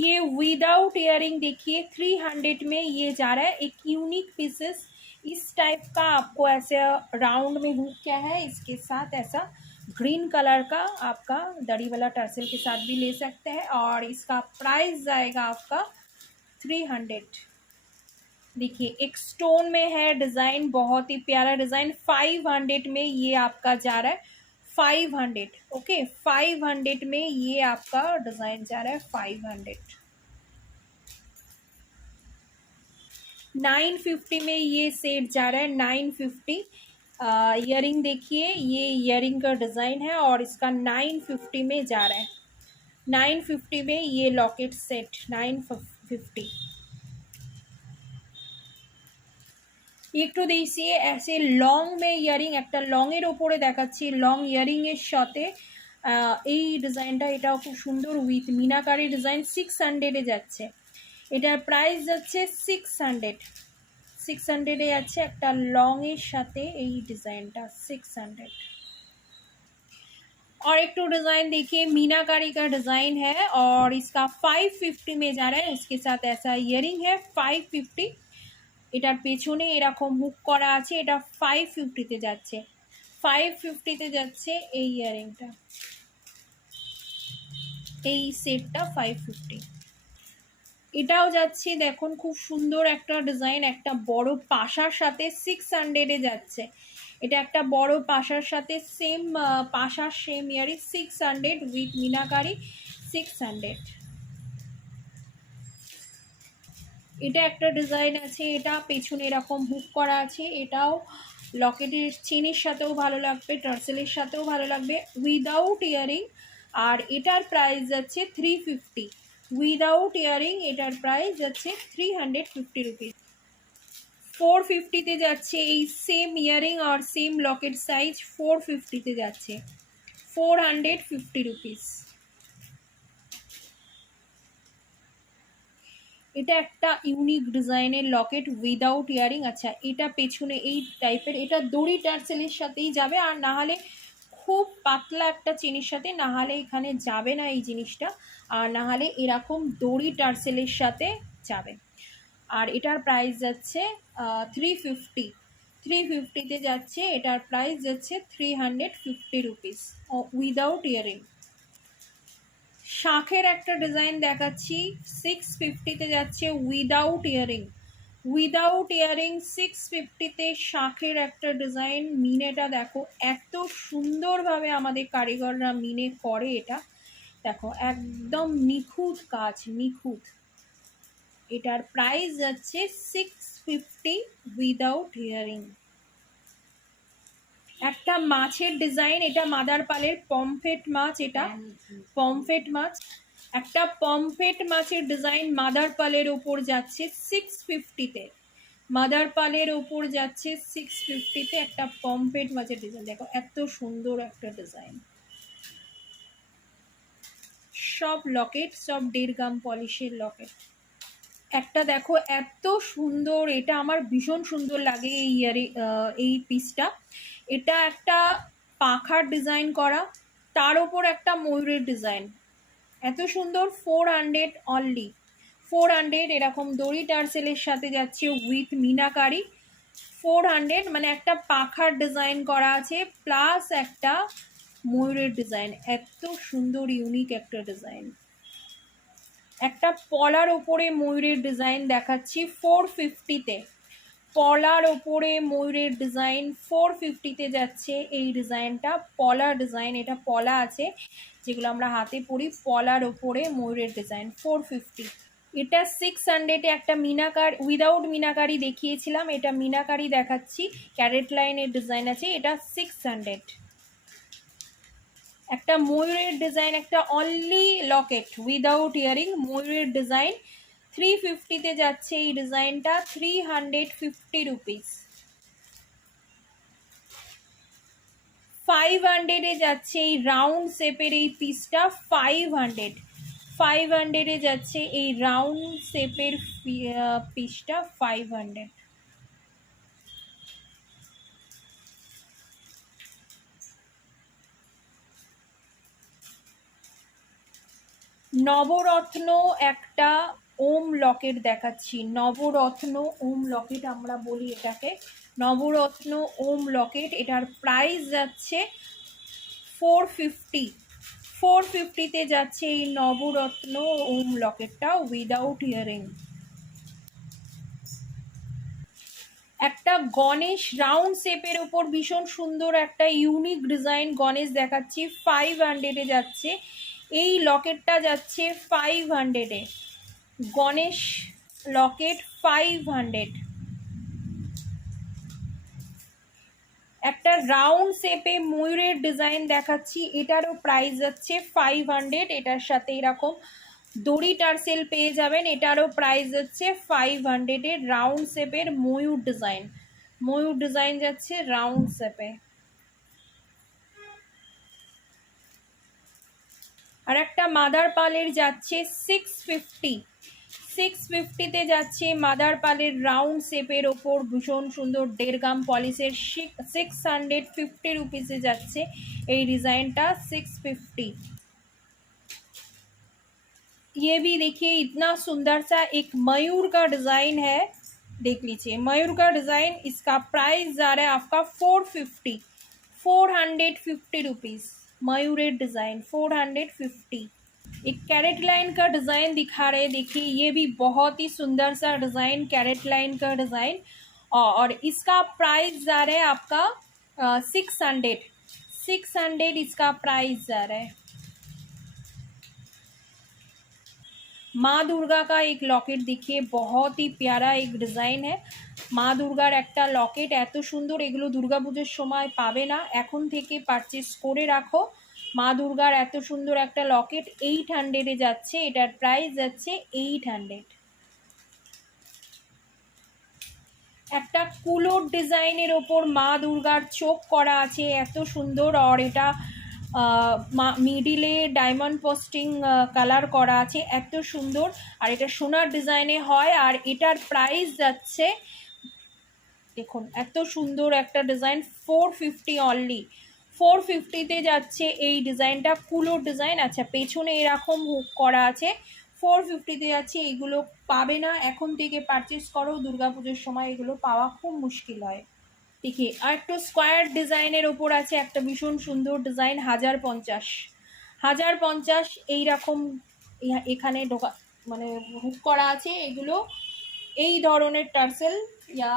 ये without earring देखिए 300 में ये जा रहा है। एक यूनिक पीसेस इस टाइप का आपको ऐसे राउंड में हुक क्या है, इसके साथ ऐसा ग्रीन कलर का आपका दड़ी वाला टर्सल के साथ भी ले सकते हैं। और इसका प्राइस जाएगा आपका 300। देखिए एक स्टोन में है डिज़ाइन, बहुत ही प्यारा डिज़ाइन। 500 में ये आपका जा रहा है 500। ओके 500 में ये आपका डिज़ाइन जा रहा है 500। 950 में ये सेट जा रहा है 950। ईयरिंग देखिए ये ईयरिंग का डिज़ाइन है और इसका 950 में जा रहा है। 950 में ये लॉकेट सेट 950। একটু দেখিয়ে ऐसे लॉन्ग में ইয়ারিং একটা লংয়ের ওপরে দেখাচ্ছি। লং ইয়ারিংয়ের সাথে এই ডিজাইনটা, এটাও খুব সুন্দর উইথ মিনাকারি ডিজাইন। 600-এ যাচ্ছে, এটার প্রাইস যাচ্ছে 600। 600-এ যাচ্ছে একটা লংয়ের সাথে এই ডিজাইনটা 600। और एक तो डिज़ाइन देखिए मीनाकारी का डिज़ाइन है और इसका 550 में जा रहा है। इसके साथ ऐसा ईयरिंग है 550। এটার পেছনে এরকম হুক করা আছে, এটা 550-তে যাচ্ছে। 550-তে যাচ্ছে এই ইয়ারিংটা, এই সেটটা 550। এটাও যাচ্ছে দেখুন খুব সুন্দর একটা ডিজাইন, একটা বড় পাশার সাথে 600-এ যাচ্ছে। এটা একটা বড় পাশার সাথে সেম পাশার সেম ইয়ারিং 600 উইথ মিনাকারি 600। এটা একটা ডিজাইন আছে, এটা পেছনে এরকম হুক করা আছে। এটাও লকেটের চেনের সাথেও ভালো লাগবে, টার্সেলের সাথেও ভালো লাগবে উইদাউট ইয়ারিং। আর এটার প্রাইস যাচ্ছে 350 উইদাউট ইয়ারিং। এটার প্রাইস যাচ্ছে 350 রুপিস। 450-তে যাচ্ছে এই সেম ইয়ারিং আর সেম লকেট সাইজ 450-তে যাচ্ছে 450 রুপিস। এটা একটা ইউনিক ডিজাইনের লকেট উইদাউট ইয়ারিং। আচ্ছা এটা পেছনে এই টাইপের, এটা দড়ি টার্সেলের সাথেই যাবে, আর না হলে খুব পাতলা একটা চেনের সাথে, না হলে এখানে যাবে না এই জিনিসটা, আর না হলে এরকম দড়ি টার্সেলের সাথে যাবে। আর এটার প্রাইস যাচ্ছে 350। 350-তে যাচ্ছে, এটার প্রাইস যাচ্ছে 350 রুপিস উইদাউট ইয়ারিং। শাঁখের একটা ডিজাইন দেখাচ্ছি 650-তে যাচ্ছে উইদাউট ইয়ারিং। উইদাউট ইয়ারিং 650-তে শাঁখের একটা ডিজাইন। মিনেটা দেখো এত সুন্দরভাবে আমাদের কারিগররা মিনে করে, এটা দেখো একদম নিখুঁত কাজ, নিখুঁত। এটার প্রাইস যাচ্ছে 650 উইদাউট ইয়ারিং। একটা মাছের ডিজাইন, এটা মাদার পালের পমফ্রেট মাছ, এটা পমফ্রেট মাছ। একটা পমফ্রেট মাছের ডিজাইন মাদার পালের ওপর যাচ্ছে 650-তে। মাদার পালের ওপর যাচ্ছে 650-তে একটা পমফ্রেট মাছের ডিজাইন। দেখো এত সুন্দর একটা ডিজাইন। সব লকেট, সব 1.5 গ্রাম পলিশের লকেট। একটা দেখো এত সুন্দর, এটা আমার ভীষণ সুন্দর লাগে এই এই পিসটা। এটা একটা পাখার ডিজাইন করা, তার ওপর একটা ময়ূরের ডিজাইন, এত সুন্দর। 400 অনলি 400। এরকম দড়ি টার্সেলের সাথে যাচ্ছে উইথ মিনাকারি 400। মানে একটা পাখার ডিজাইন করা আছে প্লাস একটা ময়ূরের ডিজাইন, এত সুন্দর ইউনিক একটা ডিজাইন। একটা পলার ওপরে ময়ূরের ডিজাইন দেখাচ্ছি 450-তে। পলার ওপরে ময়ূরের ডিজাইন 450-তে যাচ্ছে এই ডিজাইনটা, পলার ডিজাইন। এটা পলা আছে যেগুলো আমরা হাতে পরি, পলার ওপরে ময়ূরের ডিজাইন 450। এটা 600-এ একটা মিনাকার উইদাউট মিনাকারি দেখিয়েছিলাম, এটা মিনাকারি দেখাচ্ছি, ক্যারেট লাইনের ডিজাইন আছে, এটা 600। একটা ময়ূরের ডিজাইন, একটা অনলি লকেট উইদাউট ইয়ারিং ময়ূরের ডিজাইন 350-তে যাচ্ছে এই ডিজাইনটা 350 রুপিস। 500-এ যাচ্ছে এই রাউন্ড শেপের এই পিসটা 500। 500-এ যাচ্ছে এই রাউন্ড শেপের পিসটা 500। নবরত্ন একটা ওম লকেট দেখাচ্ছি। নবরত্ন ওম লকেট আমরা বলি এটাকে, নবরত্ন ওম লকেট। এটার প্রাইস যাচ্ছে 450। 450-তে যাচ্ছে এই নবরত্ন ওম লকেটটা উইদাউট ইয়ারিং। একটা গণেশ রাউন্ড শেপের ওপর ভীষণ সুন্দর একটা ইউনিক ডিজাইন গণেশ দেখাচ্ছি, 500-এ যাচ্ছে। এই লকেটটা যাচ্ছে 500-এ, গণেশ লকেট 500। একটা রাউন্ড শেপে ময়ূরের ডিজাইন দেখাচ্ছি, এটারও প্রাইস যাচ্ছে 500। এটার সাথে এরকম দড়ি টার্সেল পেয়ে যাবেন, এটারও প্রাইস যাচ্ছে 500-এর। রাউন্ড শেপের ময়ূর ডিজাইন, ময়ূর ডিজাইন যাচ্ছে রাউন্ড শেপে। আর একটা মাদার পালের যাচ্ছে 650। 650-তে যাচ্ছে মাদার পালের রাউন্ড শেপের ওপর ভীষণ সুন্দর 1.5 গ্রাম পলিশের 650 রুপিসে যাচ্ছে এই ডিজাইনটা 650। ये भी देखिए इतना सुंदर सा एक मयूर का डिजाइन है, देख लीजिए मयूर का डिजाइन। इसका प्राइस जा रहा है आपका 450, 450 रुपीज। मयूरेर डिजाइन 450। एक कैरेट लाइन का डिजाइन दिखा रहे, देखिए ये भी बहुत ही सुंदर सा डिजाइन, कैरेट लाइन का डिजाइन। और इसका प्राइस जा रहा है आपका 600। 600 इसका प्राइस जा रहा है। माँ दुर्गा का एक लकेट देखिए, बहुत ही प्यारा एक डिजाइन है। माँ दुर्गार একটা লকেট এত সুন্দর, এগুলো দুর্গাপুজোর সময় পাবে না, এখন থেকে পারচেস করে রাখো। মা দুর্গার এত সুন্দর একটা লকেট 800-এ যাচ্ছে, এটার প্রাইস যাচ্ছে 800। একটা কুলোর ডিজাইনের ওপর মা দুর্গার চোখ করা আছে, এত সুন্দর। আর এটা মিডিলে ডায়মন্ড পোস্টিং কালার করা আছে, এত সুন্দর। আর এটা সোনার ডিজাইনে হয়। আর এটার প্রাইস যাচ্ছে, দেখুন এত সুন্দর একটা ডিজাইন, 450 অনলি। 450-তে যাচ্ছে এই ডিজাইনটা, কুলোর ডিজাইন। আচ্ছা, পেছনে এরকম হুক করা আছে, 450-তে যাচ্ছে। এগুলো পাবে না, এখন থেকে পারচেস করো, দুর্গাপুজোর সময় এগুলো পাওয়া খুব মুশকিল হয়। देखिए আর একটু স্কোয়ার ডিজাইনের ওপর আছে একটা ভীষণ সুন্দর ডিজাইন, 1050। 1050 এইরকম এখানে ঢোকা মানে হুক করা আছে। এগুলো এই ধরনের টার্সেল ইয়া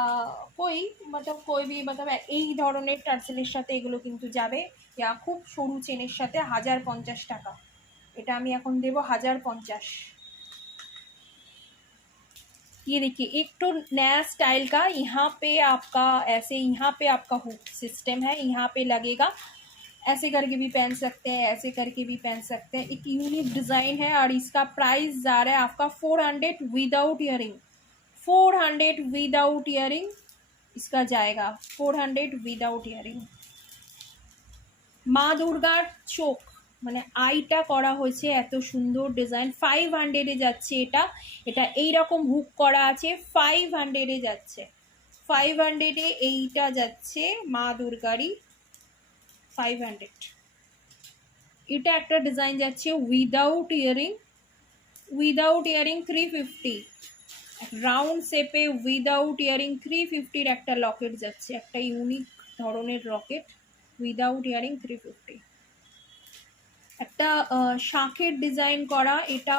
কই মতলব কই ভি মতলব এই ধরনের টার্সেলের সাথে এগুলো কিন্তু যাবে, ইয়া খুব সরু চেনের সাথে। 1050 টাকা, এটা আমি এখন দেবো 1050। ये देखिए एक तो नया स्टाइल का, यहाँ पे आपका ऐसे, यहाँ पे आपका हुक सिस्टम है, यहाँ पे लगेगा। ऐसे करके भी पहन सकते हैं, ऐसे करके भी पहन सकते हैं। एक यूनिक डिज़ाइन है। और इसका प्राइस जा रहा है आपका 400 विदाउट ईयरिंग। 400 विदाउट ईयरिंग इसका जाएगा, 400 विदाउट ईयरिंग। মা দুর্গার চোখ মানে আইটা করা হয়েছে, এত সুন্দর ডিজাইন, 500-এ যাচ্ছে এটা। এটা এইরকম হুক করা আছে, 500-এ যাচ্ছে। 500-এ এইটা যাচ্ছে মা দুর্গারই 500। এটা একটা ডিজাইন যাচ্ছে without earring, without earring 350। Round শেপে উইদাউট ইয়ারিং 350-র একটা লকেট যাচ্ছে, একটা ইউনিক ধরনের লকেট উইদাউট ইয়ারিং 350। একটা শাঁখের ডিজাইন করা, এটা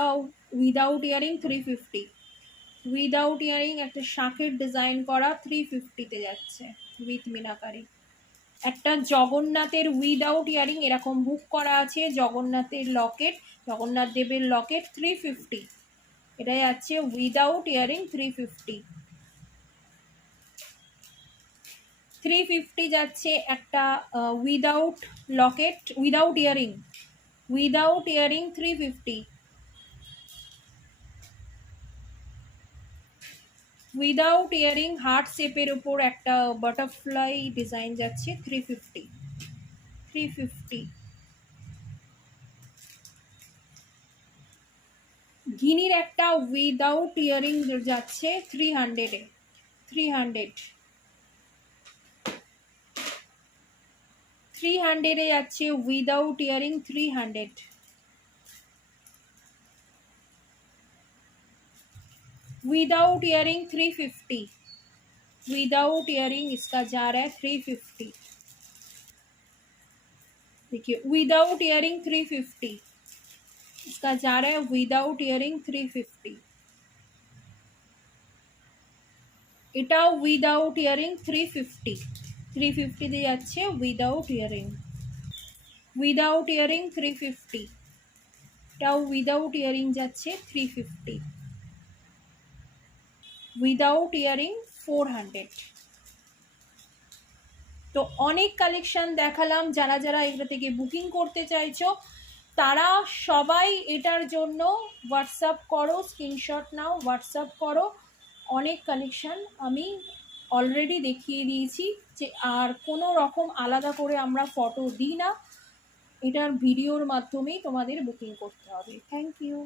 উইদাউট ইয়ারিং 350। উইদাউট ইয়ারিং একটা শাঁখের ডিজাইন করা 350-তে যাচ্ছে উইথ মিনাকারি। একটা জগন্নাথের উইদাউট ইয়ারিং এরকম হুক করা আছে, জগন্নাথের লকেট, জগন্নাথ দেবের লকেট 350। এটা যাচ্ছে উইদাউট ইয়ারিং 350। 350 যাচ্ছে একটা without Locket, without earring, without earring 350। Without earring heart শেপের উপর একটা বাটারফ্লাই ডিজাইন যাচ্ছে 350। 350। গিনির একটা উইদাউট ইয়ারিং যাচ্ছে 300-এ। 300। 300-এ যাচ্ছে without earring 300। Without earring 350, without earring इसका जा रहा है 350। देखिए विदाउट ईयरिंग 350, इसका जा रहा है विदाउट ईयरिंग 350। এটাও উইদাউট ইয়ারিং 350, 350 দিয়ে যাচ্ছে উইদাউট ইয়ারিং, উইদাউট ইয়ারিং 350, এটাও উইদাউট ইয়ারিং যাচ্ছে 350, উইদাউট ইয়ারিং 400। তো অনেক কালেকশন দেখালাম, যারা যারা এগুলো থেকে বুকিং করতে চাইছো তারা সবাই এটার জন্য হোয়াটসঅ্যাপ করো, স্ক্রিনশট নাও, হোয়াটসঅ্যাপ করো। অনেক কালেকশন আমি অলরেডি দেখিয়ে দিয়েছি, যে আর কোনো রকম আলাদা করে আমরা ফটো দিই না, এটার ভিডিওর মাধ্যমেই তোমাদের বুকিং করতে হবে। Thank you.